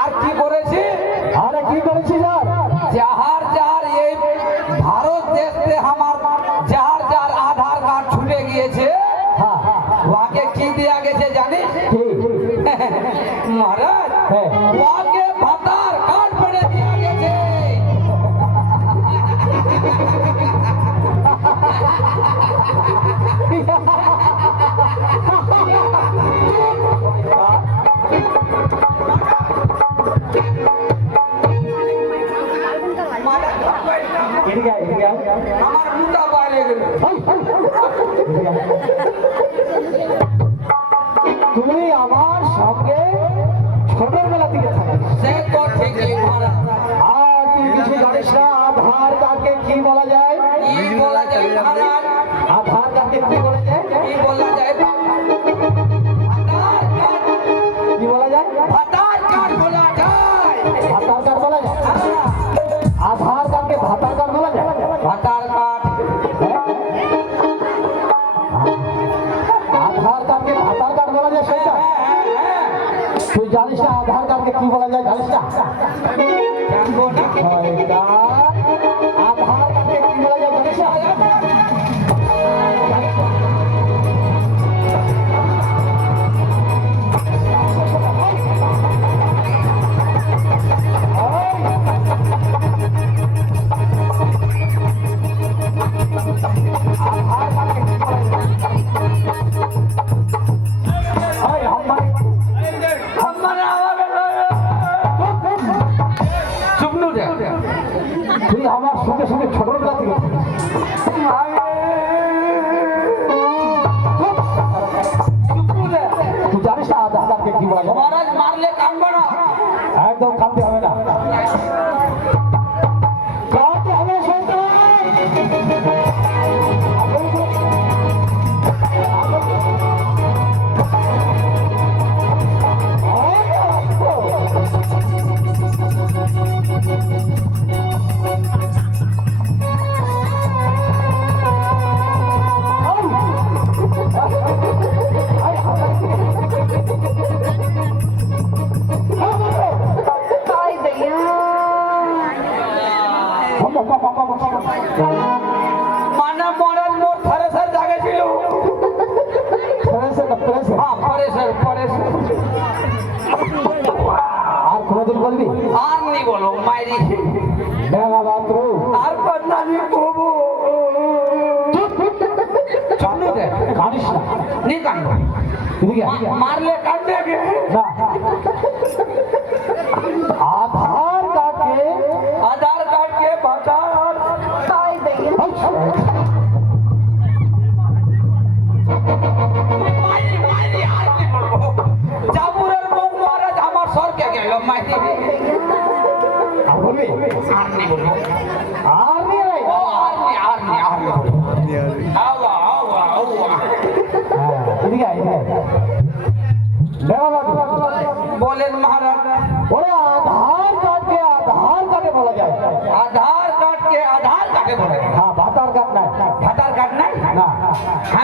আর কি করেছি? আরে কি করেছি স্যার? যাহার যাহার এই ভারত দেশে আমার যাহার যাহার আধার কার্ড ছুটে গিয়েছে, ওকে কি দেয়া গেছে জানিস? মহারাজ, ওকে ভাতার কার্ড পেড়ে দেয়া গেছে। আমার মুটা বাইরে গেল। তুমি আমার সঙ্গে ছোটবেলা থেকে থাকো। সে তো ঠিকই মহারাজ। আর তুই কিছু জানিস না আধার কার্ডকে কি বলা যায়? কি বলা যায় মহারাজ? আধার কার্ডকে কি বলা যায়? কি বলা যায়? কি বলা যায়? ভাতার কার্ড বলা যায়। ভাতার কার্ড বলা যায়? আধার কার্ডকে ভাতার কার্ড বলা যায়? ভাতার কার্ড। আধার কার্ডকে ভাতার কার্ড বলা যায় সেটা? তুই জানিস না আধার কার্ডকে কি বলা যায়? জানিস না? জানবো না। আধার কার্ডকে কি বলা যায় জানিস না? তুই আমার সঙ্গে সঙ্গে ছোটবেলা থেকে তুই জানিস না আধার কার্ডকে কি বলা যায়? মহারাজ মারলে কানবো না। একদম কাঁদতে হবে না, কাঁদতে হবে সন্তান। মানে মহারাজ মোর ফরেসের জায়গা ছিল। হ্যাঁ, ফরেসের। আর কোনদিন বলবি? আর নি বলো মাইরি। আর কন্যা নি বলবো। চলো দে। কানিস না, নি কানবো। মারলে কান্দে গে। না। আধার কার্ডকে আধার কার্ডকে ভাতার। মাইরি আর কি বলবো? জাবুরের বউ মহারাজ আমার সরকে গেল মাইরি। আর বলবি? আর নি বলবো। আর নিয়ে আয়। ও আর নি আওয়া। এদিকে আয়, এদিকে আয়। বলেন মহারাজ। ওরে আধার কার্ডকে বলা যায়? আধার কার্ডকে আধার কার্ডে বলে। হ্যাঁ, ভাতার কার্ড নাই। ভাতার কার্ড নাই? না। হ্যাঁ